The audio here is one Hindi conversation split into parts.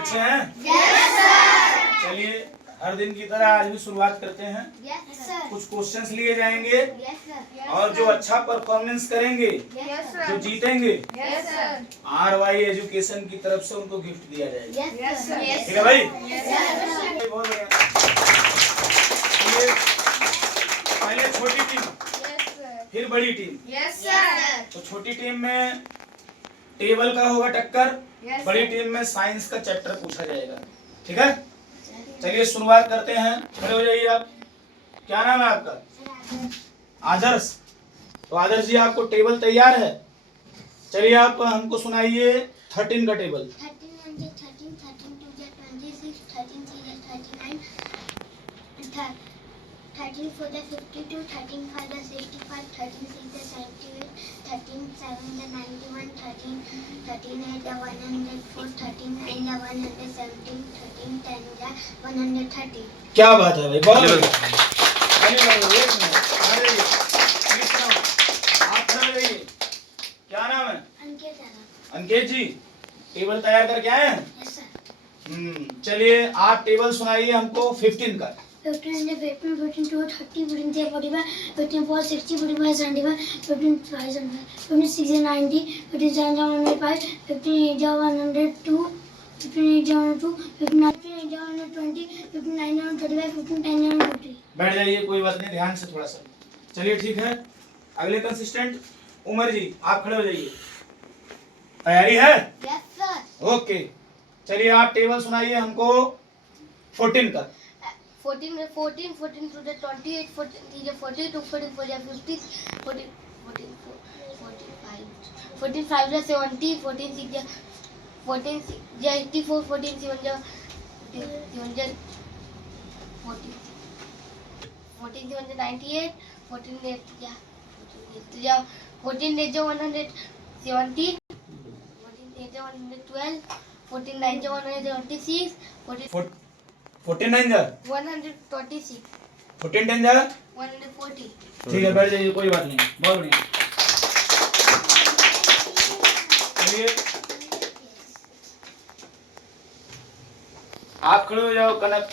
अच्छे हैं? चलिए हर दिन की तरह आज भी शुरुआत करते हैं। कुछ क्वेश्चंस लिए जाएंगे और जो अच्छा परफॉर्मेंस करेंगे, जो जीतेंगे, RY एजुकेशन की तरफ से उनको गिफ्ट दिया जाएगा। ठीक है भाई? बहुत बढ़िया। पहले छोटी टीम, फिर बड़ी टीम। तो छोटी टीम में टेबल का होगा टक्कर, बड़ी टीम में साइंस का चैप्टर पूछा जाएगा। ठीक है, चलिए शुरुआत करते हैं। खड़े हो जाइए आप। क्या नाम है आपका? आदर्श। तो आदर्श जी आपको टेबल तैयार है? चलिए आप हमको सुनाइए 13 का टेबल। 13 4 52, 13 5 65, 13 6 78, 13 7 91, 13 8 104, 13 9 117, 13 10 130। क्या बात है भाई, बहुत बढ़िया। आप खड़े रहिए। क्या नाम है? अंकित जी, टेबल तैयार करके आए हैं? Yes sir. चलिए आप टेबल सुनाइए हमको 15 का। 15 15 14 2 30 14 3 45 15 4 60 45 75 15 5 15 6 90 15 7 105 15 8 102 15 8 102 15 8 120 15 9 135 15 10 150। बैठ जाइए, कोई बात नहीं, ध्यान से थोड़ा सा। चलिए ठीक है, अगले कंसिस्टेंट उमर जी आप खड़े हो जाइए। तैयारी है? Yes sir. ओके, चलिए आप टेबल सुनाइए हमको 14 का। 14 14 14 to the 28 14 3 to 42 14 4 50 14 14 45 14 5 to 70 14 6 14 6 84 14 7 7 14 14 7 98 14 8 14 8 170 14 8 112 14 9 126 14 9 जा 126 14 10 जा 140। ठीक है, बैठ जाइए, कोई बात नहीं, बहुत बढ़िया। चलिए आप खड़े हो जाओ कनक।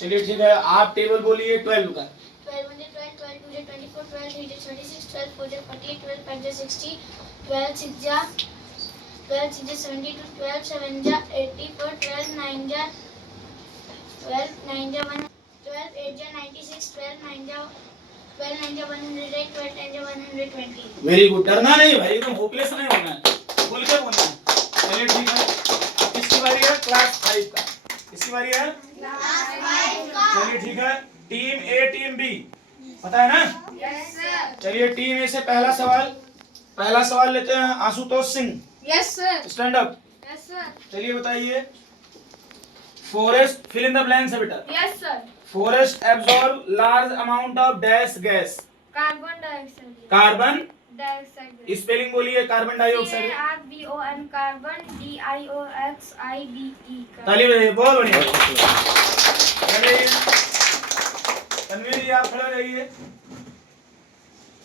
चलिए ठीक है, आप टेबल बोलिए 12 का। 12 1 12 12 2 24 12 3 26 12 4 48 12 5 60 12 6 जा 12 6 72 12 7 जा 84 12 9 जा 12 9 जा 1 12 8 जा 96 12 9 जा 108 12 10 जा 120। वेरी गुड, डरना नहीं भाई, एकदम होपलेस नहीं होना है, खुल के बोलना है। चलिए ठीक है, अब किसकी बारी है? क्लास 5 का। किसकी बारी है? क्लास 5 का। चलिए ठीक है, टीम ए टीम बी, पता है ना? Yes sir. चलिए टीम ए से पहला सवाल लेते हैं Ashutosh Singh. Yes sir. Stand up. Yes sir. चलिए बताइए, forest fill in the blanks है बेटा। Yes sir. Forest absorb large amount of dash gas. Carbon dioxide. Carbon dioxide. Spelling बोलिए, carbon dioxide. CARBON carbon DIOXIDE। ताली बजाइए, बहुत बढ़िया। चलिए तन्वीर जी आप खड़े हो जाइए।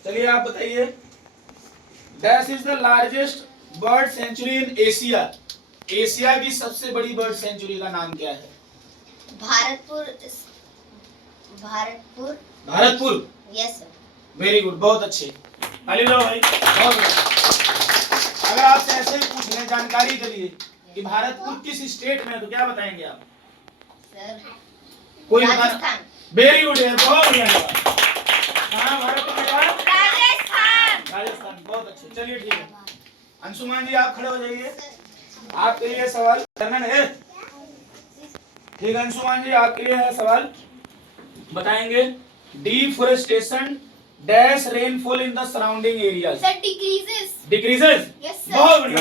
चलिए आप बताइए, dash is the largest bird sanctuary in Asia. Asia की सबसे बड़ी बर्ड सेंचुरी का नाम क्या है? Bharatpur. Yes sir. Very good, बहुत अच्छे, ताली बजाओ भाई, बहुत बढ़िया। अगर आपसे ऐसे ही पूछ लें जानकारी के लिए कि भारतपुर किस स्टेट में है तो क्या बताएंगे आप? सर कोई राजस्थान। वेरी गुड यार, बहुत बढ़िया। कहाँ भारतपुर में? राजस्थान, बहुत अच्छे। चलिए ठीक है, अंशुमान जी आप खड़े हो जाइए, आपके लिए सवाल करना है। ठीक है अंशुमान जी, आपके लिए है सवाल, बताएंगे deforestation dash rainfall in the surrounding area. Sir decreases. Yes sir. बहुत बढ़िया।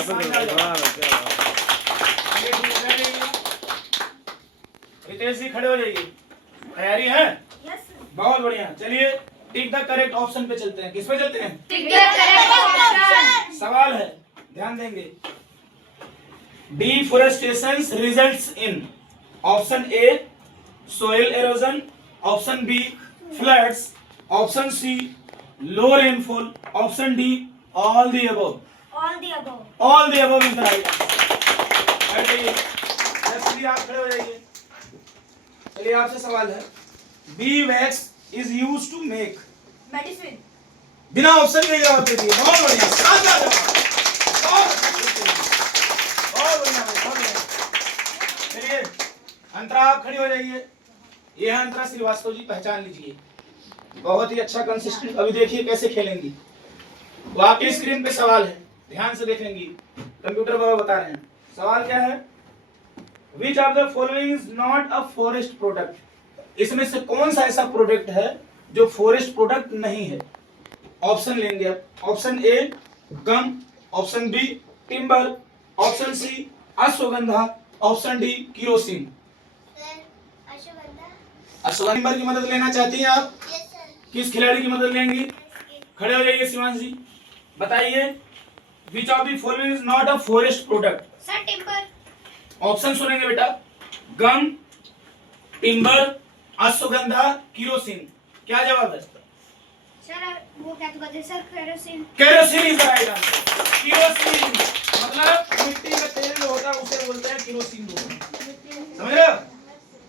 रितेश जी खड़े हो जाइए, तैयारी है? Yes sir. बहुत बढ़िया। चलिए टिक द करेक्ट ऑप्शन पे चलते हैं। किस पे चलते हैं? Tick the correct option. सवाल है, ध्यान देंगे। Deforestation results in option A soil erosion, option B floods, option C low rainfall, option D all the above. All the above. All the above is the right answer. आप खड़े हो जाइए। चलिए आपसे सवाल है, bee wax is use to make medicine. बिना ऑप्शन के जवाब दे दिए। बहुत बढ़िया, शानदार जवाब, बहुत बढ़िया, बहुत बढ़िया। चलिए अंतरा आप खड़ी हो जाइए। ये है अंतरा श्रीवास्तव जी, पहचान लीजिए, बहुत ही अच्छा कंसिस्टेंट। अभी देखिए कैसे खेलेंगी वो। आपकी स्क्रीन पे सवाल है, ध्यान से देखेंगी, कंप्यूटर बाबा बता रहे हैं। सवाल क्या है, which of the following is not a forest product. इसमें से कौन सा ऐसा प्रोडक्ट है जो फॉरेस्ट प्रोडक्ट नहीं है। ऑप्शन लेंगे आप। Option A gum, option B timber, option C ashwagandha, option D kerosene. Ashwagandha की मदद लेना चाहती हैं आप? किस खिलाड़ी की मदद लेंगी? खड़े हो जाइए शिवांश जी, बताइए which of the following is not a forest product. Sir timber. Option सुनेंगे बेटा, गम, टिम्बर, अश्वगंधा, केरोसिन। क्या जवाब है? सर वो क्या तो कहते हैं sir, kerosene. Kerosene is the right answer. Kerosene मतलब मिट्टी का तेल जो होता है उसे बोलते हैं केरोसिन, समझ रहे हो?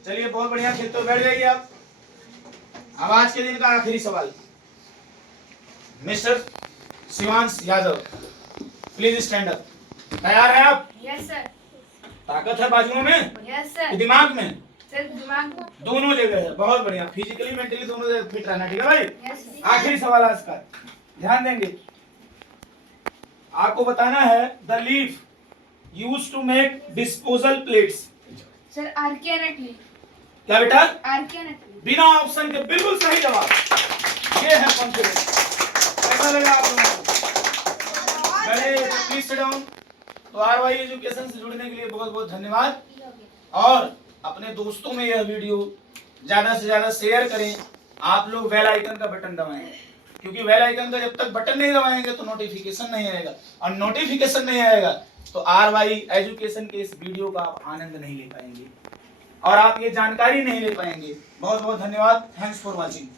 चलिए बहुत बढ़िया, खेलते हो, बैठ जाइए आप। अब आज के दिन का आखिरी सवाल, mister Shivansh Yadav please stand up. तैयार हैं आप? Yes sir. ताकत है बाजुओं में, यस सर। दिमाग में, सर दिमाग। दोनों जगह है। बहुत बढ़िया, फिजिकली मेंटली दोनों जगह फिट रहना, ठीक है भाई? यस। आखिरी सवाल आज का, ध्यान देंगे। आपको बताना है the leaf use to make disposal plates. Sir आर्कियानेटली। क्या बेटा? आर्कियानेटली। बिना ऑप्शन के बिल्कुल सही जवाब। ये है कॉन्फिडेंस। कैसा लगा आप लोगों को? Please sit down. तो आरवाई एजुकेशन से जुड़ने के लिए बहुत बहुत धन्यवाद, और अपने दोस्तों में यह वीडियो ज्यादा से ज्यादा शेयर करें। आप लोग बेल आइकन का बटन दबाएं, क्योंकि बेल आइकन का जब तक बटन नहीं दबाएंगे तो नोटिफिकेशन नहीं आएगा, और नोटिफिकेशन नहीं आएगा तो आरवाई एजुकेशन के इस वीडियो का आप आनंद नहीं ले पाएंगे और आप ये जानकारी नहीं ले पाएंगे। बहुत बहुत धन्यवाद। Thanks for watching.